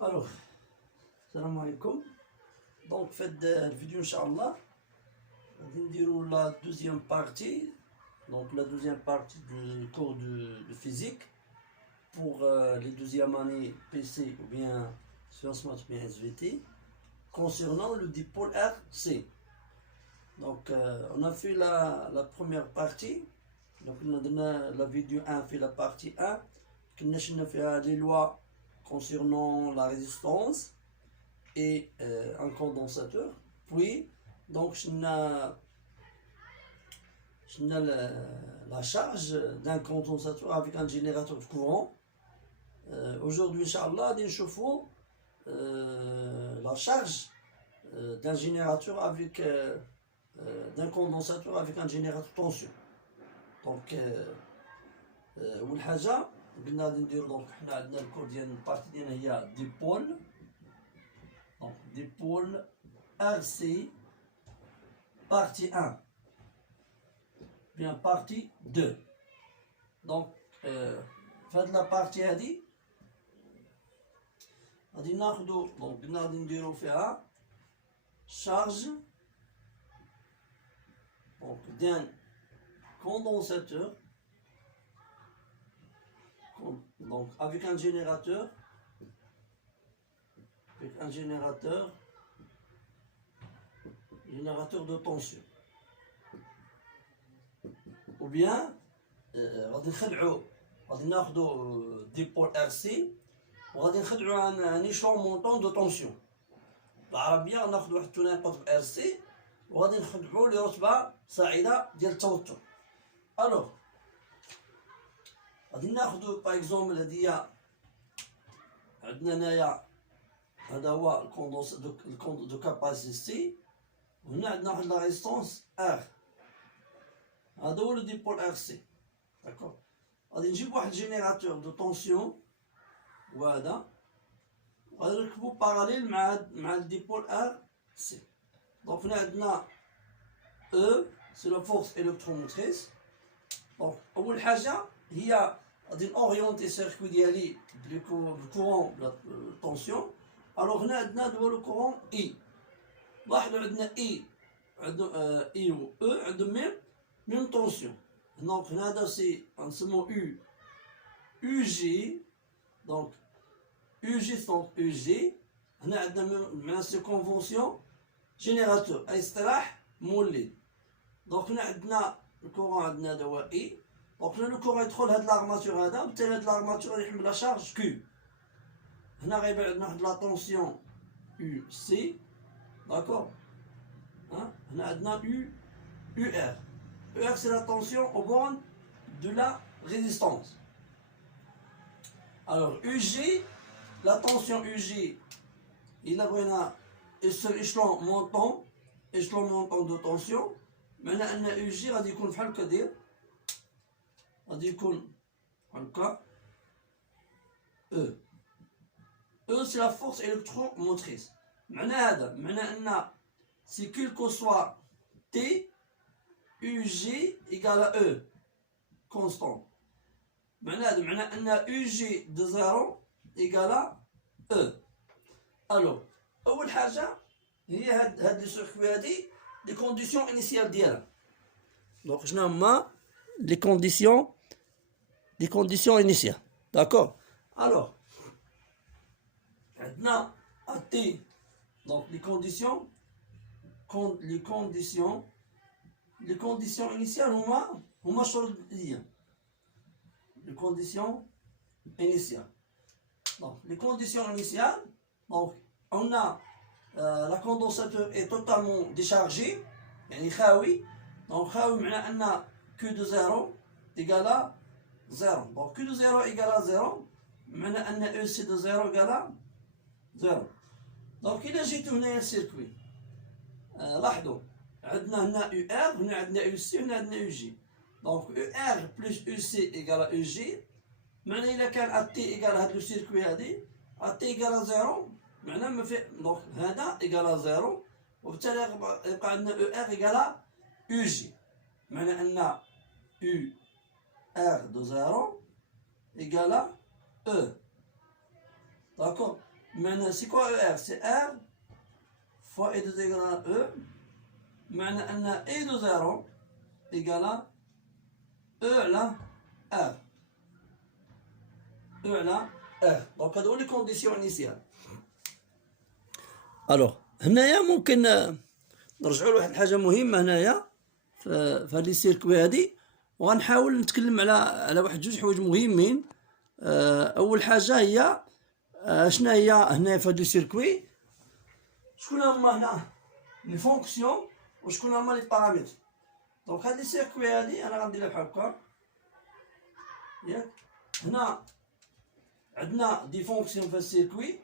Alors, salam alaikum. Donc, faites la vidéo, Inch'Allah. On va la deuxième partie. Donc, la deuxième partie du cours de physique pour les deuxièmes années PC ou bien sciences maths ou bien SVT concernant le dipôle RC. Donc, on a fait la première partie. Donc, on a donné la vidéo 1, fait la partie 1. On a fait les lois concernant la résistance et un condensateur. Puis, donc, on a la charge d'un condensateur avec un générateur de courant. Aujourd'hui, Inch'Allah, nous chauffons la charge d'un générateur avec d'un condensateur avec un générateur de tension. Donc, أول حاجة قلنا غادي نديرو دونك حنا عندنا الكور ديال البارتي ديالنا هي ديبول. دونك ديبول ار سي بارتي 1 بيان بارتي 2. دونك فهاد لا بارتي هادي غادي ناخدو دونك قلنا غادي نديرو فيها شارج دونك دان condensateur donc avec un générateur de tension ou bien غادي ناخدو ديبول ار سي وغادي نخدعو ان ايشون مونطون دو طونسيون بالعربيه. ناخدو واحد الثنائي قطب ار سي وغادي نخدعو لرتبه صاعده ديال التوتر. الوغ غادي ناخدو باغ اكزومبل هادي عندنا هنايا هذا هو الكوندونس دو كاباسيتي وهنا عندنا واحد لا ريزيستونس ار. هذا هو لو ديبول ار سي. داكوغ غادي نجيب واحد جينيراتور دو طونسيون وهذا وغادي نركبو باراليل مع الديبول ار سي. دونك هنا عندنا او سي لا فورس الكتروموتريس. دونك اول حاجه هي غادي نوريونتي السيركوي ديالي بالكورون بلا طونسيون. الوغ هنا عندنا دوا لو كورون اي. لاحظوا عندنا اي عندنا اي و او عندهم ميم طونسيون. دونك هنا هذا سي غنسمو يو جي. دونك يو جي دونك يو جي هنا عندنا مع سي كونفونسيون جينيراتور اي اصطلاح مولد. دونك هنا عندنا الكورون عندنا هذا هو اي. دونك هنا لو كورون يدخل هاد لارماتور هذا وبالتالي هاد لارماتور يحمل لا شارج كيو. هنا غيبان عندنا واحد لا طونسيون يو سي. داكور هنا عندنا يو ار. يو ار سي لا طونسيون او بورن دو لا ريزيستونس. الوغ يو جي لا طونسيون يو جي إلا بغينا سو إشلون مونطون دو طونسيون معنى أن يو جي غادي يكون بحال هكا داير. غادي يكون هكا او سي لا فورس الكتروموتريس. معنى هذا معنى أن سي كيلكو سوا تي يو جي إيكال او كونستون. معنى هذا معنى أن يو جي دو زيرو إيكال او. الو أول حاجة هي هاد لي سيركوي هادي لي كونديسيون انيسيال ديالها. دونك شنو هما لي كونديسيون انيسيال. داكور. الوغ عندنا تي دونك لي كونديسيون انيسيال هما الشروط البدئية. لي كونديسيون انيسيال. دونك لي كونديسيون انيسيال دونك on a la condensateur est totalement déchargé يعني خاوي. donc خاوي معناه أن Q de 0 égale 0. donc Q de 0 égale 0 معناه أن EC de 0 égale 0. donc إلا جيتو هنايا السيركوي لاحظوا عندنا هنا UR هنا عندنا UC هنا عندنا UG. donc UR plus UC égale UG معناه إلا كان AT égale هاد لو سيركوي هادي AT égale 0 معناه ما في. دونك هذا إيكالا زيرو وبالتالي يبقى عندنا او ار إيكالا او جي. معنى أن او ار دو زيرو إيكالا او. داكور. Maintenant, c'est quoi ER? C'est R fois E de 0 égale à E. Maintenant, E de 0 égale à E على R. E على R. Donc, هذو les conditions initiales. الوغ هنايا ممكن نرجعوا لواحد الحاجه مهمه هنايا في هذه السيركوي هذه، وغنحاول نتكلم على واحد جوج حوايج مهمين. اول حاجه هي شنو هي هنا في هذا السيركوي، شكون هما هنا لي فونكسيون وشكون هما لي بارامتر. دونك هذه السيركوي هذه انا غنديرها بحال هكا، ياك هنا عندنا دي فونكسيون في السيركوي،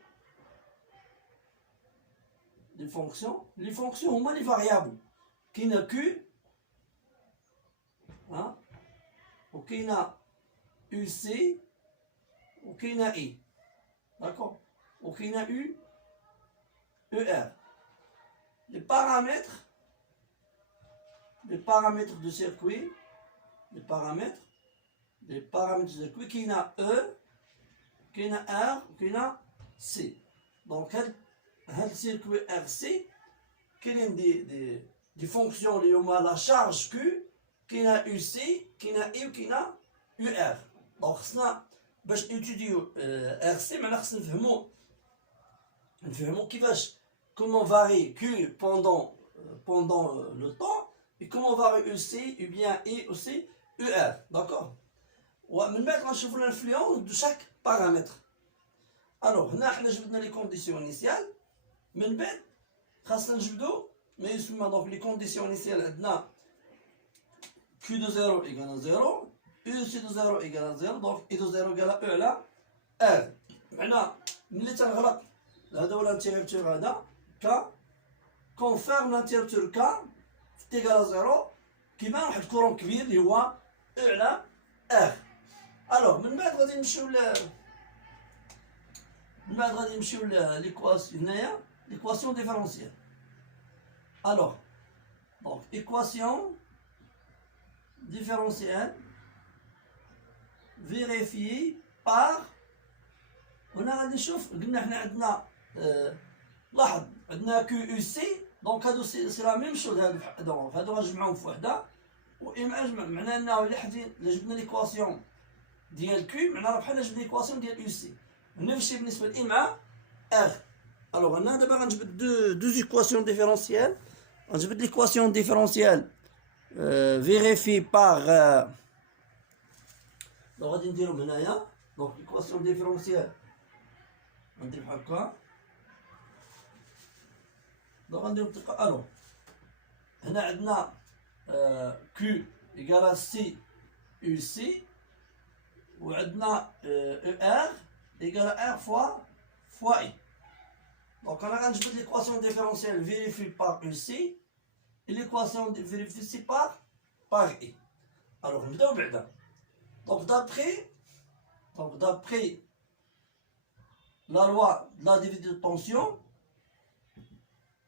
les fonctions هما les variables. كاينه Q ها وكاينه UC وكاينه I داكور وكاينه U ER. les paramètres du circuit les paramètres du circuit كاينه E كاينه R وكاينه C. دونك هاد السيركوي ار سي كاينين دي فونكسيون اللي هما لا شارج كيو، كاينه يو سي كاينه اي وكاينه يو ار. دونك خصنا باش نيتوديو ار سي معناها خصنا نفهمو كيفاش كومون فاري كيو بوندون لو طون اي كومون فاري يو سي او بيان اي او سي يو ار. داكور ومن بعد غنشوفو الانفلونس دو شاك بارامتر. الوغ هنا حنا جبدنا لي كونديسيون انيسيال، من بعد خاصنا نجبدو ما يسمى دونك لي كونديسيون انيسيال. عندنا كيو دو 0 ايكال 0 يو سي دو 0 ايكال 0 دونك اي دو 0 ايكال او على ار. معناها ملي تنغلق هذا هو الانتيربتور هذا كا كونفيرم الانتيربتور كا ايكال 0 كيبان واحد الكورون كبير اللي هو او على ار. الوغ من بعد غادي نمشيو ليكواسيون هنايا l'équation différentielle. Alors, donc, équation différentielle vérifiée par هنا غادي نشوف قلنا حنا عندنا لاحظ عندنا كيو يو سي دونك هادو سي لا ميم شوز. هادو غنجمعهم في وحده واما جمع معناه انه الا جبنا ليكواسيون ديال كيو معناها بحال جبنا ليكواسيون ديال يو سي. نفس الشيء بالنسبه ل مع ار. Alors, on a d'abord deux équations différentielles. On a l'équation différentielle vérifiée par. Donc, on va dire donc l'équation différentielle. On dit quoi? Donc, on dit alors, on a Q égale à C UC ou on a ER égale à R fois I. Donc, on a l'équation différentielle vérifiée par UC et l'équation vérifiée par I. Alors, on va dire donc d'après la loi de la division de tension,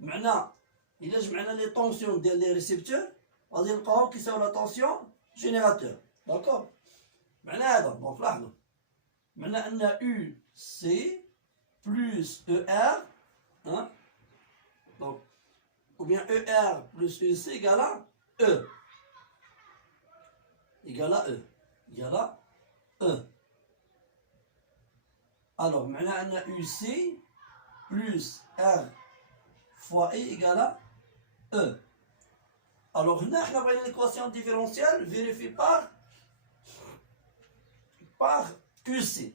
il y a les tensions des récepteurs, on va dire qui sont la tension générateur. D'accord? Donc là, on a UC plus ER. Hein? Donc, ou bien ER plus UC égale à E. Égale à E. Égale à E. Alors, maintenant, on a UC plus R fois I égale à E. Alors, on a l'équation différentielle vérifiée par QC.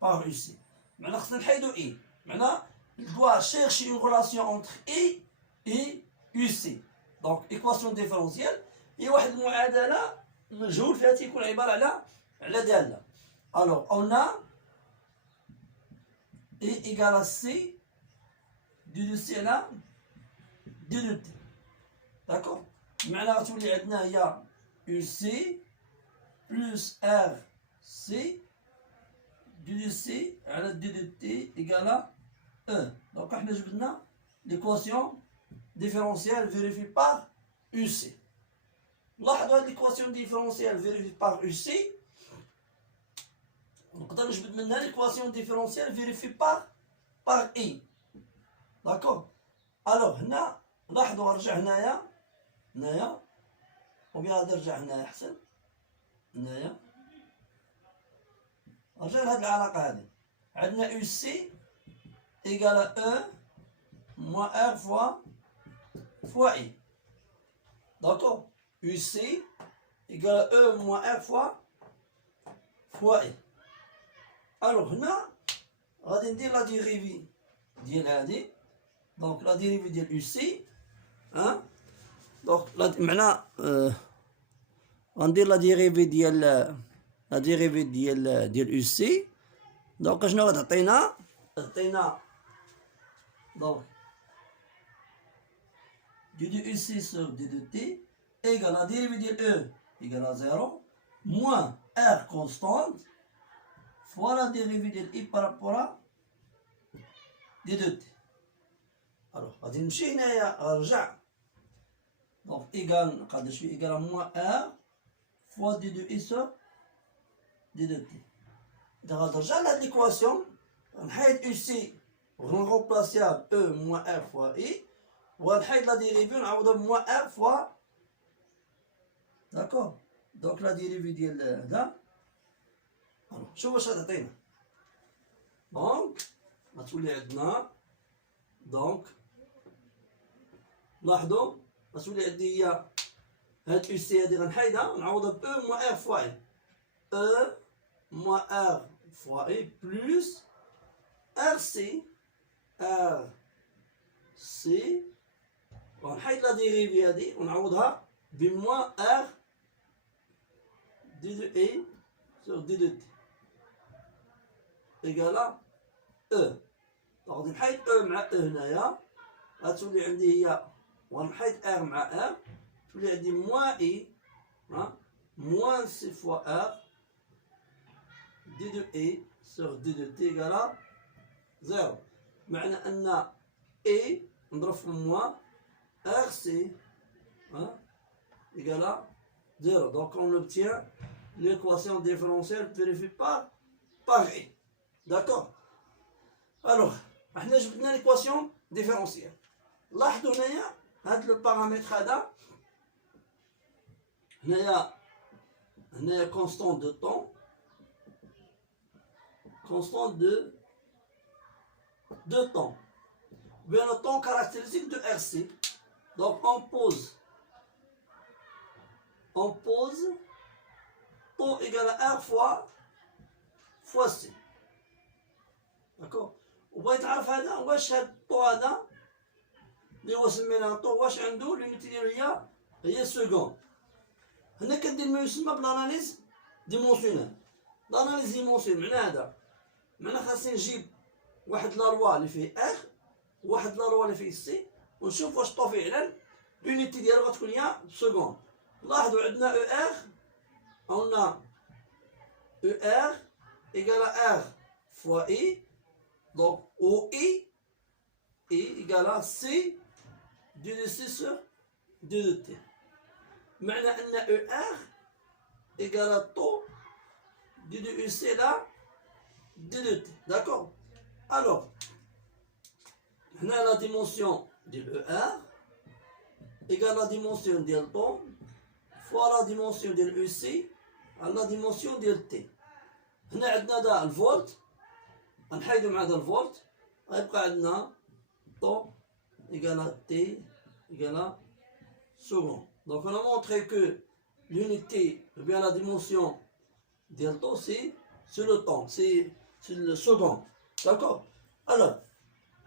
Par UC. Maintenant, on a I. Maintenant, il doit chercher une relation entre I et UC. Donc, équation différentielle. هي واحد المعادلة مجهول فيها تيكون عبارة على دالة. Alors, on a I égale à C du C على D de T. D'accord? معناها غتولي عندنا هي UC plus RC du C على D de T égale à E. Donc, احنا جبنا l'équation différentielle vérifiée par UC. لاحظوا هذه l'équation différentielle vérifiée par UC نقدر نجبد منها ليكواسيون ديفيرونسيال فيريفي باغ اي. داكوغ. الوغ هنا لاحظوا نرجع هنايا وبيان غادي نرجع هنايا احسن. هنايا نرجع لهاد العلاقة هادي. عندنا يو سي إيكال أو موان ار فوا إي. داكوغ. يو سي إيكال أو موان ار فوا إي. ألوغ هنا غادي ندير لا ديريفي ديال هادي. دونك لا ديريفي ديال يو سي دونك معنى غندير لا ديريفي ديال يو سي. دونك شنو غتعطينا دونك دي يو سي سور دي دو تي ايكال لا ديريفي ديال او ايكال زيرو موان ار كونستانت فوا لا ديريفي ديال اي بارابورا دي دو تي. الوغ غادي نمشي هنايا نرجع. دونك ايكال نقدر شويه ايكال موان ار فوا دي دو اي سور دي دو تي. إذا غادي نرجع لهاد ليكواسيون نحيد يو سي ونغوبلاسيها او موان ار فوا اي ونحيد لا ديريفي ونعوضها بموان ار فوا. داكوغ. دونك لا ديريفي ديال هدا شوف واش غتعطينا. دونك غتولي عندنا دونك لاحظوا غتولي عندي هي هاد يو سي هادي غنحيدها ونعوضها ب او موان ار فوا اي. او موان ار فوا اي بلوس ار سي ونحيد لا ديريفي هادي ونعوضها بموان ار دي دو اي سور دي دو تي إيكالا او. غادي نحيد او مع او هنايا غتولي عندي هي ونحيد ار مع ار تولي عندي موان اي موان سي فوا ار دي دو اي سور دي دو تي إيكالا زيرو. معنى أن اي نضرب في موان ار سي إيكالا زيرو. دونك on obtient l'équation différentielle vérifiée par I. D'accord. Alors, احنا جبدنا l'équation différentielle. لاحظوا هنايا هاد لو بارامتر هذا هنايا constant de temps de temps. Bien le temps caractéristique de RC. Donc on pose temps égale à R fois C. D'accord. وبغيت تعرف هذا واش هاد الطو هذا اللي هو سميناه طو واش عنده لونيتي ديالو هي سكوند. هنا كندير ما يسمى بالاناليز ديمونسيونيل. الاناليز ديمونسيونيل معنى هذا معنى خاصني نجيب واحد لا لوا اللي فيه ار واحد لا لوا اللي فيه سي ونشوف واش طو فعلا لونيتي ديالو غتكون هي سكوند. لاحظوا عندنا او ار قلنا او ار ايكال ار فوا اي. Donc, OI égale à C du C sur 2T. معنى أن ER égale à taux du 2C là 2T. D'accord. Alors, on a la dimension de ER égale à la dimension de taux fois la dimension de l'EC à la dimension de T. On a عندنا le volt. غنحيدو مع هذا الفولت غيبقى عندنا طو إيكالا تي إيكالا سكوند. دونك on a montré que l'unité ou bien la dimension ديال طو c'est le temps, c'est le second. D'accord. Alors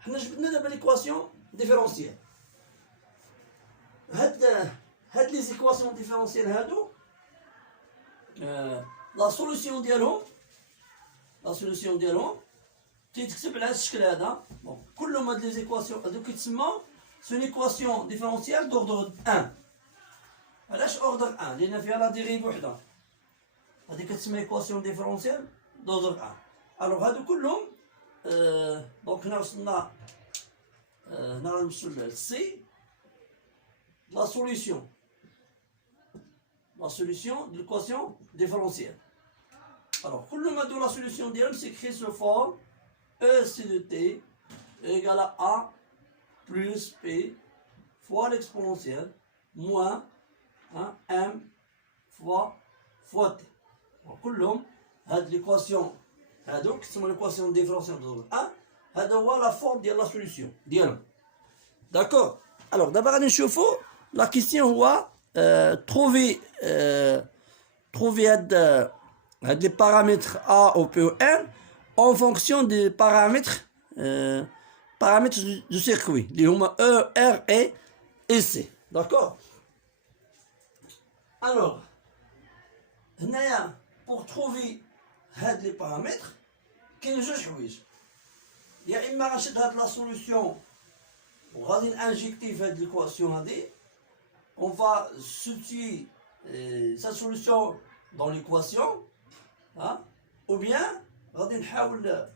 حنا جبدنا دابا ليكواسيون ديفيرونسيال. هاد لي زيكواسيون ديفيرونسيال هادو لا سوليسيون ديالهم تيتكتب على هذا الشكل هذا. بون كلهم هاد لي زيكواسيون هادو كيتسموا سون ايكواسيون ديفيرونسيال دوردر 1. علاش اوردر 1؟ لان فيها لا ديريف وحده. هادي كتسمى ايكواسيون ديفيرونسيال دوردر 1. الوغ هادو كلهم دونك هنا وصلنا هنا غنمشيو للسي لا سوليسيون دو ليكواسيون ديفيرونسيال. Alors, la solution d'IRM s'écrit sous forme EC de T égale à A plus P fois l'exponentielle moins M fois T. كلهم هاد ليكواسيون هادوك كيسموا ليكواسيون ديفرونسيال دو هذا هو لا فورم ديال لا سوليسيون ديالهم. داكور. الوغ دابا غادي نشوفوا لا كيستيون هو trouver هاد لي بارامتر A ou P ou N en fonction des paramètres du circuit اللي هما E, R et C. D'accord. Alors هنايا pour trouver هاد لي بارامتر كاين جوج حوايج. يا اما غنشد هاد لا سوليسيون وغادي نانجيكتي في هاد ليكواسيون هادي on va substituer sa solution dans l'équation ou bien غادي نحاول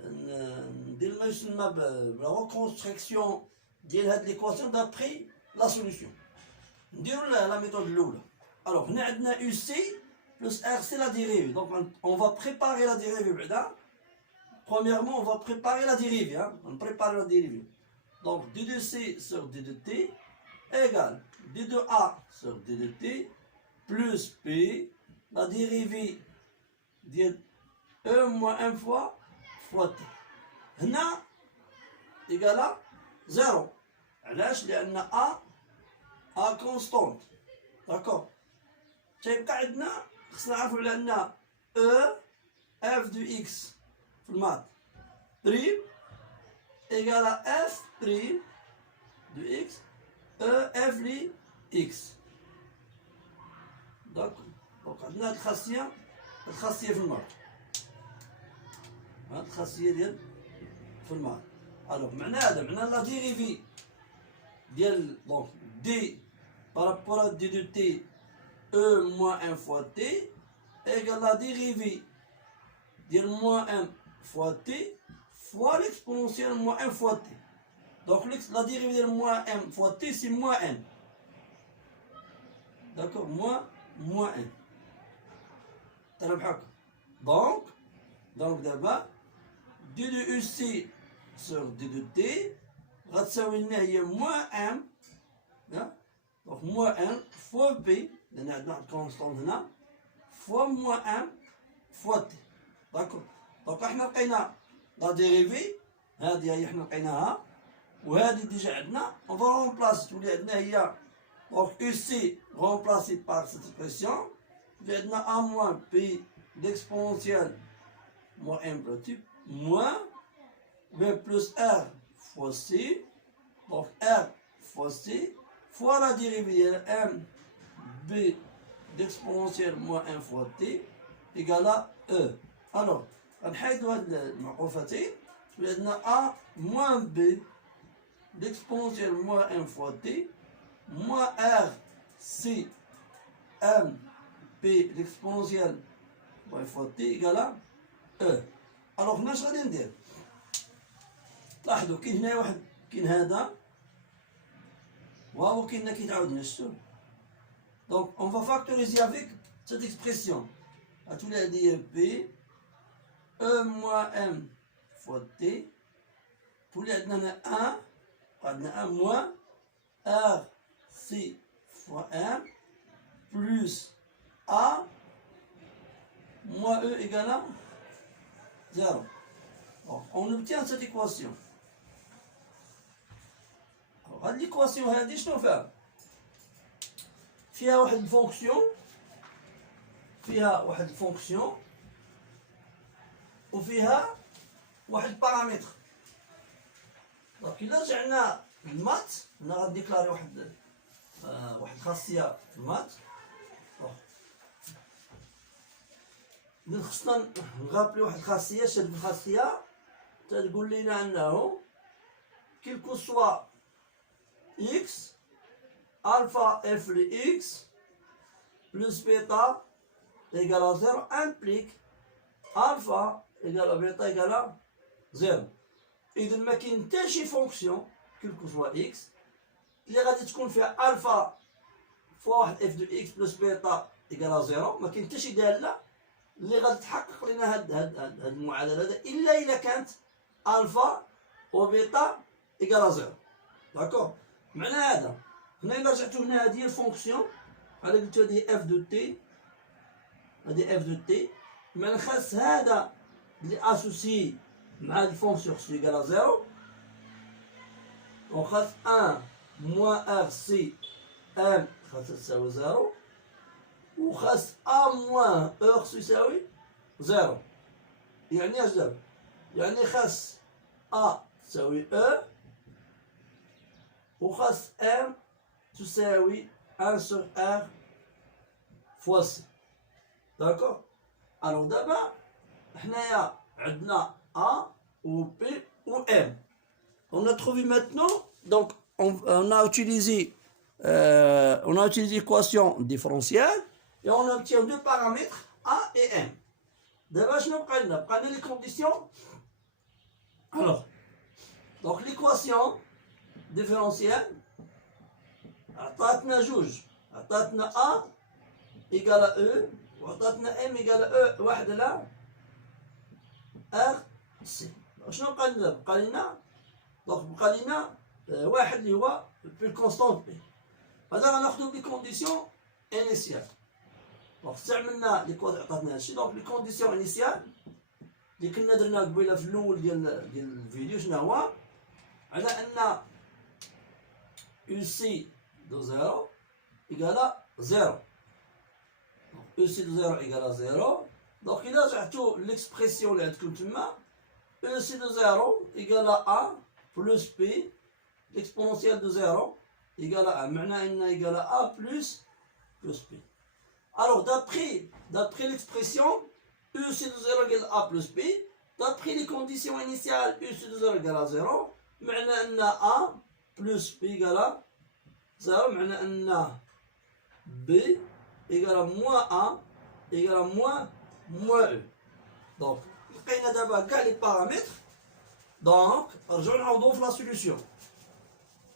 ندير ما يسمى بلا reconstruction ديال هاد ليكواسيون d'après la solution. نديرو la méthode الاولى. alors هنا عندنا UC plus R, c'est la dérivée. Donc on va préparer la dérivée. Premièrement, on va préparer la dérivée. On prépare la dérivée. Donc d de C sur d de T égale d de A sur d de T plus P, la dérivée de E moins 1 fois T. Là, égale à 0. علاش؟ لأن A constante. D'accord. تيبقى عندنا خصنا نعرفو على أن E F de X في المات بريم إيكال F بريم دو X E F لي X. دونك عندنا هاد الخاصية في المات. هاد الخاصية ديال في المات. ألوغ معنى هذا معنى لا ديريفي ديال دونك دي بارابور ا دي دو تي E moins 1 fois T égale la dérivée de moins 1 fois T fois l'exponentielle moins 1 fois T. Donc la dérivée de moins 1 fois T c'est moins N. D'accord. Moins N. Donc d'abord d de UC sur d de T غتساوي لنا هي moins M. Donc moins N fois B لأن عندنا واحد كونستون هنا فوا موان ان فوا تي. داكور. دونك احنا لقينا لا ديريفي هادي هي حنا لقيناها وهادي ديجا عندنا اون فا رومبلاسي تولي عندنا هي دونك يو سي رومبلاسي بار سيت اكسبرسيون تولي عندنا ا موان بي ديكسبونسيال موان ان بلوتيب موان بي بلوس ار فوا سي دونك ار فوا سي فوا لا ديريفي ديال ام B d'exponentielle moins 1 fois T égale à E. Alors, on va A moins B d'exponentielle moins 1 fois T moins R C M P d'exponentielle moins 1 fois T égale à E. Alors, on va ندير لاحظوا كاين هنا واحد كاين هذا وهو كاين كيتعاود نفسه. Donc, on va factoriser avec cette expression. À tous les dire P, E moins M fois T. Tous les 1 moins R C fois M plus A moins E égale à 0. Donc, on obtient cette équation. Alors, l'équation, elle dit شنو فيها؟ فيها واحد الفونكسيون وفيها واحد بارامتر. دونك إلا رجعنا للمات هنا غنديكلاري واحد خاصية في المات. خصنا نغابلي واحد الخاصية. شاد الخاصية تقول لنا أنه كيلكو سوا إكس alpha f de x plus bêta égale à 0 implique alpha égale à bêta égale à 0. إذا ما كاين حتى شي فونكسيون كيلكو سوا x اللي غادي تكون فيها الفا فوا واحد اف دو اكس بلس بيتا ايكال 0. ما كاين حتى شي داله اللي غادي تحقق لنا هاد المعادله هذا، الا الا كانت الفا وبيتا ايكال زيرو. داكور. معنى هذا هنا الا رجعتو هنا هذه هي الفونكسيون، هذه قلت هذه اف دو تي، هذه اف دو تي، معنى خاص هذا اللي اسوسي مع هاد الفونكسيون خصو ايكال زيرو، وخاص ان موان ار سي ام خاصها تساوي زيرو، وخاص ا موان او خصو يساوي زيرو. يعني اش دابا؟ يعني خاص ا تساوي او، وخاص ام تساوي 1 sur r fois c. داكور. الوغ دابا حنايا عندنا a ou p ou m. On a trouvé maintenant, donc on a utilisé l'équation différentielle et on obtient deux paramètres a et m. D'abord, je prends les conditions. Alors, donc l'équation différentielle, عطاتنا جوج، عطاتنا a égale à e وعطاتنا m égale à e واحد على r c. شنو بقى لنا؟ بقى لنا دونك بقى لنا واحد اللي هو في الكونستانت بي. هذا غناخدو بلي كونديسيون انيسيال. دونك استعملنا ليكواد عطاتنا هادشي. دونك لي كونديسيون انيسيال اللي كنا درنا قبيله في الاول ديال الفيديو شنو هو؟ على ان يو سي دو زيرو إيكالا زيرو. يو سي دو زيرو إيكالا زيرو. دونك إلا رجعتو ليكسبرسيون اللي عندكم تما، يو سي دو زيرو إيكالا أ بلوس بي l'exponentielle de 0 égale à 1. معناه ان égale à a plus b. Alors d'après l'expression u c'est de 0 égale à a plus b, d'après les conditions initiales u c'est de 0 égale à 0, معناه ان a plus b égale à 0. معناه ان b égale à moins a égale à moins e. Donc لقينا دابا كاع لي بارامتر. دونك نرجعو نعوضو في لا سوليسيون.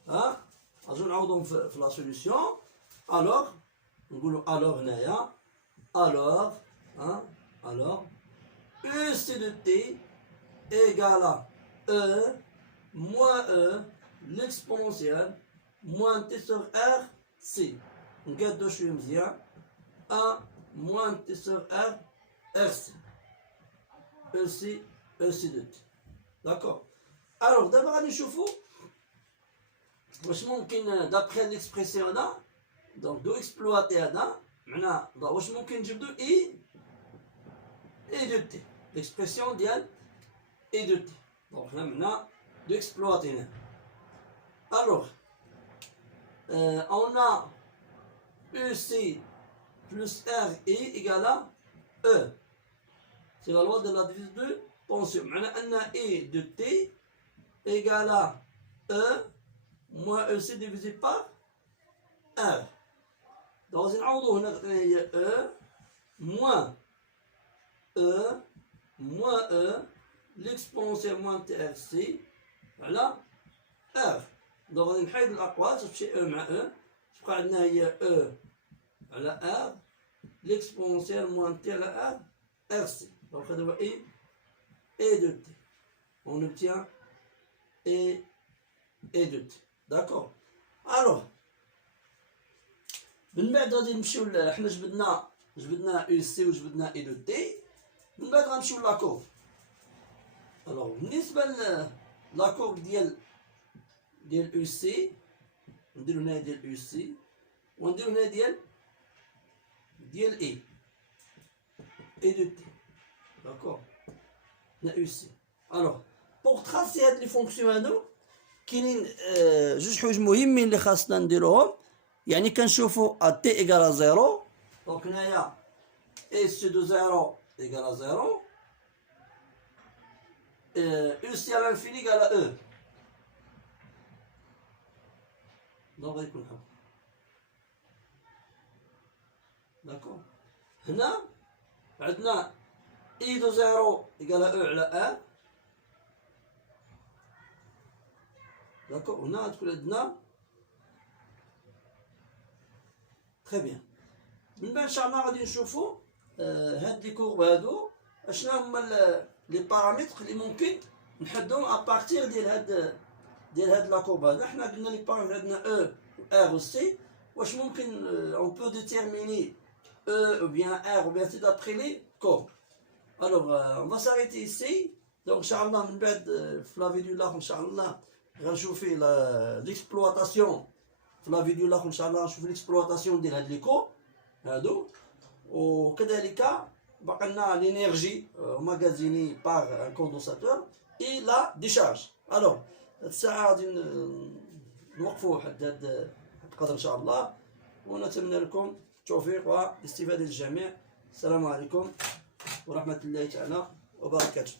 نرجعو نعوضو في لا سوليسيون. الوغ نقولو الوغ هنايا الوغ u c de t égale à e moins e l'exponentielle moins t sur r c. نقادو شويه مزيان. 1 moins t sur r r c e c de t. داكور. الوغ دابا غادي نشوفو واش ممكن دابخي ليكسبرسيون هذا، دونك دو اكسبلواتي هذا، معناه واش ممكن نجبدو اي دو تي، ليكسبرسيون ديال اي دو تي. دونك هنا معناه دو اكسبلواتي هنا. الوغ on a EC plus RE égale à E. C'est la loi de la division de tension. معناه أن E de T égale à E moins EC divisé par R. Donc نعوضو هنا هي E moins E l'exponentielle moins TRC على R. دونك غادي نحيد الأقواس تمشي E مع E، تبقى عندنا هي E على R l'exponentielle moins T على R RC. Donc هذا هو E de T. On obtient E de T. D'accord. Alors من بعد غادي نمشيو حنا جبدنا U C وجبدنا E de T. من بعد غنمشيو لاكورب. الوغ بالنسبة لاكورب ديال يو سي نديرو هنا ديال يو سي ونديرو هنا ديال اي دو تي. داكور. هنا يو سي. الوغ بوغ تراسي هاد لي فونكسيون هادو كاينين جوج حوايج مهمين اللي خاصنا نديروهم. يعني كنشوفو ا تي ايكال زيرو. دونك هنايا اي سي دو زيرو ايكال زيرو، يو سي على الانفيني ايكال او. دونك غادي يكون حق. داكور. هنا عندنا اي دو زيرو ايكال او على ا. داكور. هنا غتكون عندنا تري بيان. من بعد ان شاء الله غادي نشوفو هاد لي كورب هادو اشنا هما لي بارامتر اللي ممكن نحدهم ابارتيغ ديال هاد لا كورب هذا. حنا قلنا لي بارامتر عندنا او ار و سي. واش ممكن اون بو ديتيرميني او ou bien r ou bien c d'après les courbes. Alors on va s'arrêter ici. Donc inchallah من بعد في لا فيديو الاخر ان شاء الله غنشوف فيه ليكسبلواتاسيون. في لا فيديو الاخر ان شاء الله غنشوف ليكسبلواتاسيون ديال هاد لي كورب هادو. وكذلك بقى لنا لينيرجي ماغازيني باغ ان كوندونساتور اي لا ديشارج. الوغ هاد الساعه غادي نوقفوا حد هاد القدر ان شاء الله، ونتمنى لكم التوفيق والاستفاده للجميع. السلام عليكم ورحمه الله تعالى وبركاته.